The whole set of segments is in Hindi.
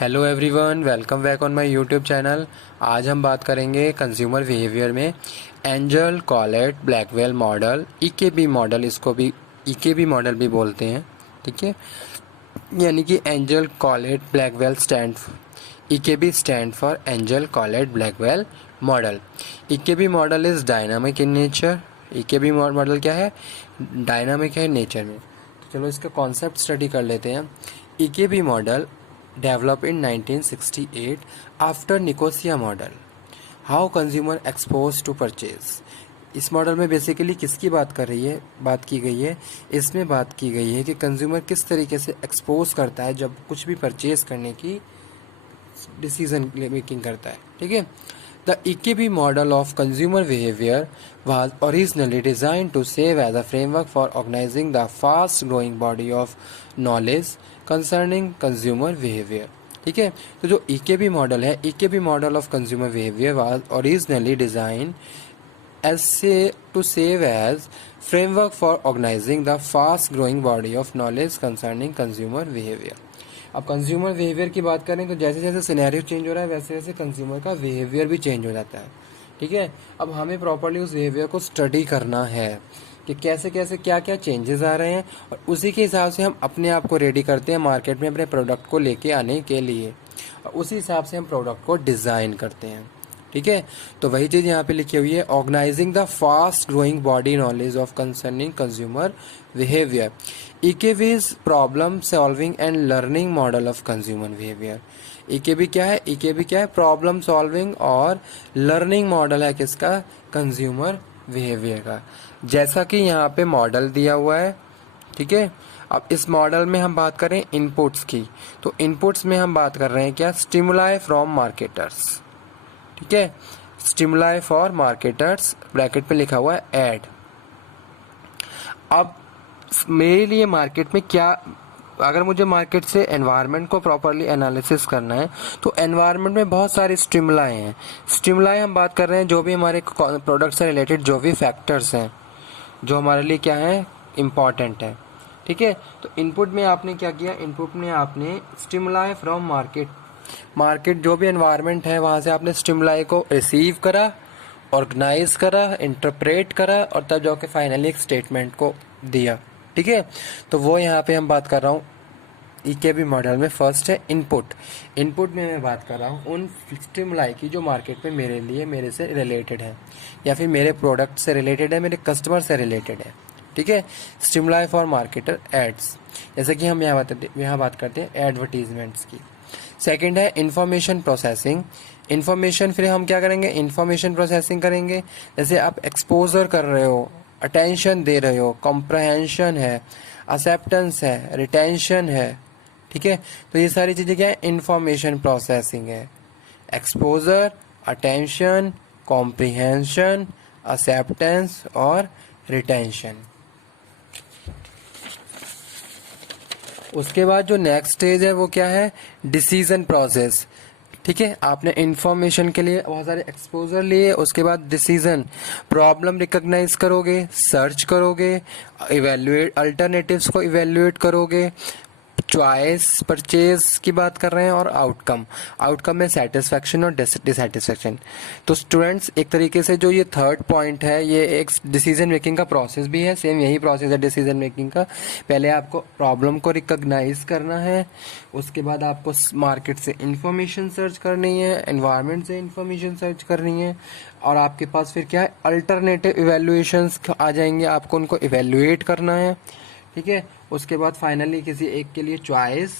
Hello everyone, welcome back on my YouTube channel. आज हम बात करेंगे कंज्यूमर बिहेवियर में Engel Kollat Blackwell model, EKB model, इसको भी ईकेबी मॉडल भी बोलते हैं। ठीक है, यानी कि Engel Kollat Blackwell EKB stand for Engel Kollat Blackwell model. EKB model is dynamic in nature. EKB model क्या है? डायनामिक है नेचर में। तो चलो इसका कॉन्सेप्ट स्टडी कर लेते हैं। ईकेबी model developed in 1968 after Nicosia model. How consumer exposed to purchase. इस मॉडल में बेसिकली किसकी बात की गई है? इसमें बात की गई है कि कंज्यूमर किस तरीके से एक्सपोज करता है जब कुछ भी परचेज करने की डिसीजन मेकिंग करता है। ठीक है, the EKB model of consumer behavior was originally designed to serve as a framework for organizing the fast growing body of knowledge concerning consumer behavior. ठीक है, तो जो EKB मॉडल है, EKB model of consumer behaviour was originally design to serve as framework for organizing the fast growing body of knowledge concerning consumer behavior. अब कंज्यूमर बिहेवियर की बात करें तो जैसे जैसे सिनेरियो चेंज हो रहा है वैसे वैसे कंज्यूमर का बिहेवियर भी चेंज हो जाता है। ठीक है, अब हमें प्रॉपर्ली उस बिहेवियर को स्टडी करना है कि कैसे कैसे क्या क्या चेंजेस आ रहे हैं, और उसी के हिसाब से हम अपने आप को रेडी करते हैं मार्केट में अपने प्रोडक्ट को लेके आने के लिए, और उसी हिसाब से हम प्रोडक्ट को डिज़ाइन करते हैं। ठीक है, तो वही चीज़ यहाँ पे लिखी हुई है, organising the fast growing body knowledge of concerning consumer behaviour. EKB's problem solving and learning model of consumer behaviour. EKB क्या है? EKB क्या है? प्रॉब्लम सॉल्विंग और लर्निंग मॉडल है किसका? कंज्यूमर बिहेवियर का। जैसा कि यहाँ पे मॉडल दिया हुआ है। ठीक है, अब इस मॉडल में हम बात करें इनपुट्स की, तो इनपुट्स में हम बात कर रहे हैं क्या? Stimuli from marketers. ठीक है, स्टिमुलाई फॉर मार्केटर्स, ब्रैकेट पे लिखा हुआ है एड। अब मेरे लिए मार्केट में क्या, अगर मुझे मार्केट से एनवायरनमेंट को प्रॉपरली एनालिसिस करना है तो एनवायरनमेंट में बहुत सारे स्टिमुलाई हैं। स्टिमुलाई हम बात कर रहे हैं जो भी हमारे प्रोडक्ट से रिलेटेड जो भी फैक्टर्स हैं जो हमारे लिए क्या है? इम्पॉर्टेंट है। ठीक है, तो इनपुट में आपने क्या किया? इनपुट में आपने स्टिमुलाई फ्रॉम मार्केट जो भी एनवायरनमेंट है वहाँ से आपने स्टिमुलाई को रिसीव करा, ऑर्गेनाइज करा, इंटरप्रेट करा, और तब जाके फाइनली एक स्टेटमेंट को दिया। ठीक है, तो वो यहाँ पे हम बात कर रहा हूँ EKB मॉडल में। फर्स्ट है इनपुट में मैं बात कर रहा हूँ उन स्टिमुलाई की जो मार्केट में मेरे से रिलेटेड है, या फिर मेरे प्रोडक्ट से रिलेटेड है, मेरे कस्टमर से रिलेटेड है। ठीक है, स्टिमुलाई फॉर मार्केटर एड्स, जैसे कि हम यहाँ बात करते हैं एडवर्टीजमेंट्स की। सेकंड है इंफॉर्मेशन प्रोसेसिंग। इंफॉर्मेशन फिर हम क्या करेंगे? इंफॉर्मेशन प्रोसेसिंग करेंगे। जैसे आप एक्सपोजर कर रहे हो, अटेंशन दे रहे हो, कॉम्प्रहेंशन है, एक्सेप्टेंस है, रिटेंशन है। ठीक है, तो ये सारी चीज़ें क्या है? इंफॉर्मेशन प्रोसेसिंग है। एक्सपोजर, अटेंशन, कॉम्प्रिहेंशन, एक्सेप्टेंस और रिटेंशन। उसके बाद जो नेक्स्ट स्टेज है वो क्या है? Decision process. ठीक है, आपने इंफॉर्मेशन के लिए बहुत सारे एक्सपोजर लिए, उसके बाद डिसीजन, प्रॉब्लम रिकॉग्नाइज करोगे, सर्च करोगे, इवेल्युएट, अल्टरनेटिव्स को इवेल्युएट करोगे, चॉइस, परचेज की बात कर रहे हैं, और आउटकम में सेटिस्फैक्शन और डिससेटिस्फैक्शन। तो स्टूडेंट्स, एक तरीके से जो ये थर्ड पॉइंट है ये एक डिसीजन मेकिंग का प्रोसेस भी है। सेम यही प्रोसेस है डिसीजन मेकिंग का। पहले आपको प्रॉब्लम को रिकॉग्नाइज करना है, उसके बाद आपको मार्केट से इंफॉर्मेशन सर्च करनी है, एनवायरनमेंट से इंफॉर्मेशन सर्च करनी है, और आपके पास फिर क्या है? अल्टरनेटिव इवेल्युएशंस आ जाएंगे, आपको उनको इवेल्युएट करना है। ठीक है, उसके बाद फाइनली किसी एक के लिए चॉइस,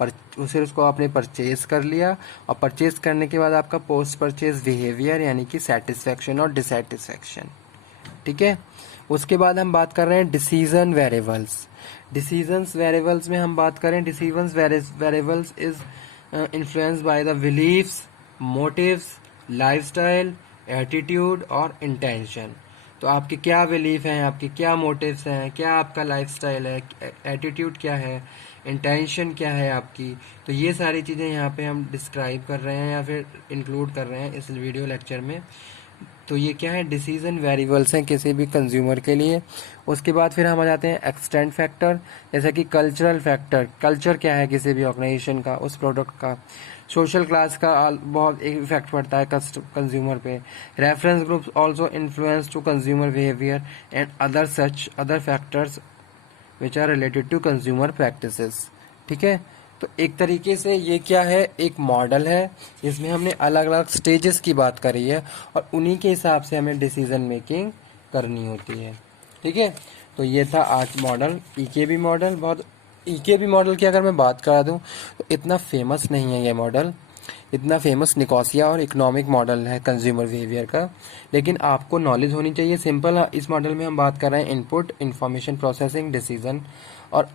पर फिर उसको आपने परचेज कर लिया, और परचेज करने के बाद आपका पोस्ट परचेज बिहेवियर यानी कि सेटिस्फैक्शन और डिससेटिस्फैक्शन। ठीक है, उसके बाद हम बात कर रहे हैं डिसीजन वेरिएबल्स। डिसीजंस वेरिएबल्स में हम बात करें, decisions variables is influenced by the beliefs, motives, lifestyle, attitude और इंटेंशन। तो आपके क्या बिलीफ हैं, आपके क्या मोटिव्स हैं, क्या आपका लाइफस्टाइल है, एटीट्यूड क्या है, इंटेंशन क्या है आपकी। तो ये सारी चीज़ें यहाँ पे हम डिस्क्राइब कर रहे हैं या फिर इंक्लूड कर रहे हैं इस वीडियो लेक्चर में। तो ये क्या है, डिसीजन वेरिएबल्स हैं किसी भी कंज्यूमर के लिए। उसके बाद फिर हम आ जाते हैं एक्सटेंड फैक्टर, जैसे कि कल्चरल फैक्टर। कल्चर क्या है किसी भी ऑर्गेनाइजेशन का, उस प्रोडक्ट का। सोशल क्लास का बहुत इफेक्ट पड़ता है कंज्यूमर पे। Reference groups also influence to consumer behaviour and other factors which are related to consumer practices. ठीक है, तो एक तरीके से ये क्या है, एक मॉडल है जिसमें हमने अलग अलग स्टेजेस की बात करी है और उन्हीं के हिसाब से हमें डिसीजन मेकिंग करनी होती है। ठीक है, तो ये था आज मॉडल, ईकेबी मॉडल। बहुत ईकेबी मॉडल की अगर मैं बात करा दूं तो इतना फेमस नहीं है ये मॉडल, इतना फेमस निकोसिया और इकोनॉमिक मॉडल है कंज्यूमर बिहेवियर का, लेकिन आपको नॉलेज होनी चाहिए। सिंपल, इस मॉडल में हम बात कर रहे हैं इनपुट, इंफॉर्मेशन प्रोसेसिंग, डिसीजन और,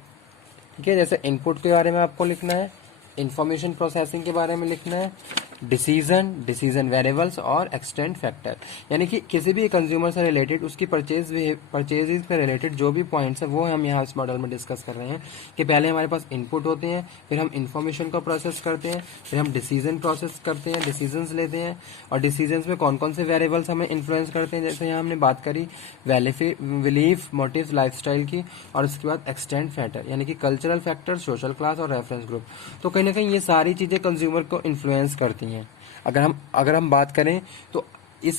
ठीक है, जैसे इनपुट के बारे में आपको लिखना है, इंफॉर्मेशन प्रोसेसिंग के बारे में लिखना है, डिसीजन वेरिएबल्स और एक्सटेंड फैक्टर, यानी कि किसी भी कंज्यूमर से रिलेटेड उसकी परचेज से रिलेटेड जो भी पॉइंट्स है वो हम यहाँ इस मॉडल में डिस्कस कर रहे हैं। कि पहले हमारे पास इनपुट होते हैं, फिर हम इंफॉर्मेशन को प्रोसेस करते हैं, फिर हम डिसीजन प्रोसेस करते हैं, डिसीजंस लेते हैं, और डिसीजंस में कौन कौन से वेरिएबल्स हमें इन्फ्लुएंस करते हैं, जैसे यहाँ हमने बात करी बिलीफ, मोटिव, लाइफस्टाइल की, और उसके बाद एक्सटेंड फैक्टर यानी कि कल्चरल फैक्टर, सोशल क्लास और रेफरेंस ग्रुप। तो कहीं ना कहीं ये सारी चीजें कंज्यूमर को इन्फ्लुएंस करती हैं। अगर हम बात करें तो इस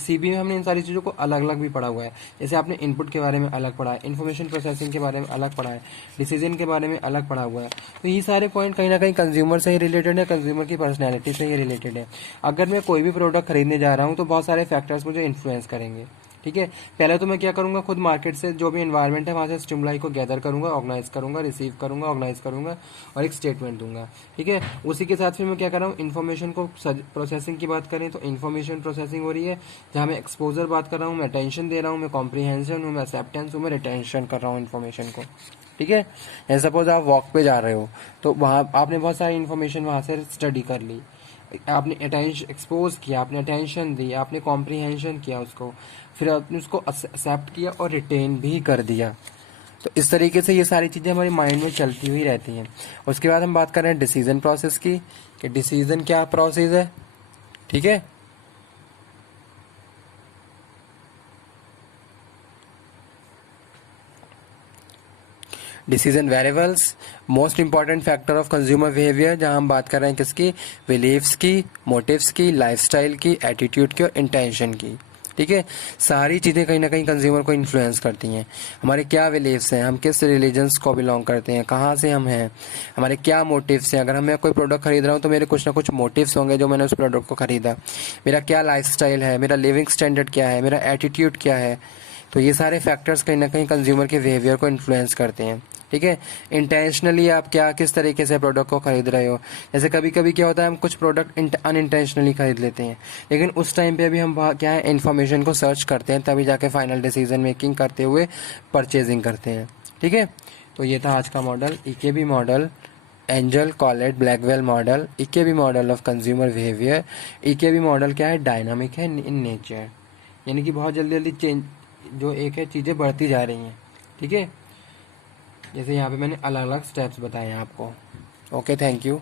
सीबी में हमने इन सारी चीज़ों को अलग अलग भी पढ़ा हुआ है। जैसे आपने इनपुट के बारे में अलग पढ़ा है, इन्फॉर्मेशन प्रोसेसिंग के बारे में अलग पढ़ा है, डिसीजन के बारे में अलग पढ़ा हुआ है। तो ये सारे पॉइंट कहीं ना कहीं कंज्यूमर से ही रिलेटेड है, कंज्यूमर की पर्सनैलिटी से ही रिलेटेड है। अगर मैं कोई भी प्रोडक्ट खरीदने जा रहा हूँ तो बहुत सारे फैक्टर्स मुझे इन्फ्लुएंस करेंगे। ठीक है, पहले तो मैं क्या करूंगा, खुद मार्केट से जो भी एनवायरनमेंट है वहां से स्टिमुलाई को गैदर करूंगा, ऑर्गेनाइज करूंगा, रिसीव करूंगा, ऑर्गेनाइज करूंगा और एक स्टेटमेंट दूंगा। ठीक है, उसी के साथ फिर मैं क्या कर रहा हूँ, इन्फॉर्मेशन को प्रोसेसिंग की बात करें तो इन्फॉर्मेशन प्रोसेसिंग हो रही है, जहाँ मैं एक्सपोजर बात कर रहा हूँ, मैं अटेंशन दे रहा हूँ, मैं कॉम्प्रीहेंशन हूँ, मैं एक्सेप्टेंस हूँ, मैं रिटेंशन कर रहा हूँ इन्फॉर्मेशन को। ठीक है, जैसे सपोज आप वॉक पे जा रहे हो तो वहाँ आपने बहुत सारी इन्फॉर्मेशन वहाँ से स्टडी कर ली, आपने अटेंशन एक्सपोज किया, आपने अटेंशन दी, आपने कॉम्प्रीहेंशन किया उसको, फिर आपने उसको एक्सेप्ट किया और रिटेन भी कर दिया। तो इस तरीके से ये सारी चीज़ें हमारे माइंड में चलती हुई रहती हैं। उसके बाद हम बात कर रहे हैं डिसीजन प्रोसेस की, कि डिसीजन क्या प्रोसेस है। ठीक है, decision variables, most important factor of consumer behaviour, जहां हम बात कर रहे हैं किसकी, बिलीव्स की, मोटिव्स की, लाइफस्टाइल की, एटीट्यूड की और इंटेंशन की। ठीक है, सारी चीज़ें कहीं ना कहीं कंज्यूमर को इन्फ्लुएंस करती हैं। हमारे क्या बिलीव्स हैं, हम किस रिलीजन्स को बिलोंग करते हैं, कहाँ से हम हैं, हमारे क्या मोटिव्स हैं। अगर मैं कोई प्रोडक्ट खरीद रहा हूँ तो मेरे कुछ ना कुछ मोटिव्स होंगे जो मैंने उस प्रोडक्ट को खरीदा। मेरा क्या लाइफस्टाइल है, मेरा लिविंग स्टैंडर्ड क्या है, मेरा एटीट्यूड क्या है। तो ये सारे फैक्टर्स कहीं ना कहीं कंज्यूमर के बिहेवियर को इन्फ्लुएंस करते हैं। ठीक है, इंटेंशनली आप क्या किस तरीके से प्रोडक्ट को खरीद रहे हो। जैसे कभी कभी क्या होता है, हम कुछ प्रोडक्ट अनइंटेंशनली खरीद लेते हैं, लेकिन उस टाइम पे भी हम क्या है, इन्फॉर्मेशन को सर्च करते हैं, तभी जाके फाइनल डिसीजन मेकिंग करते हुए परचेजिंग करते हैं। ठीक है, तो ये था आज का model, EKB model, Engel Kollat Blackwell model, EKB model of consumer behaviour. EKB model क्या है, डायनामिक है इन नेचर, यानी कि बहुत जल्दी जल्दी चेंज जो एक है चीज़ें बढ़ती जा रही हैं। ठीक है, जैसे यहाँ पे मैंने अलग अलग स्टेप्स बताए हैं आपको। Okay, thank you.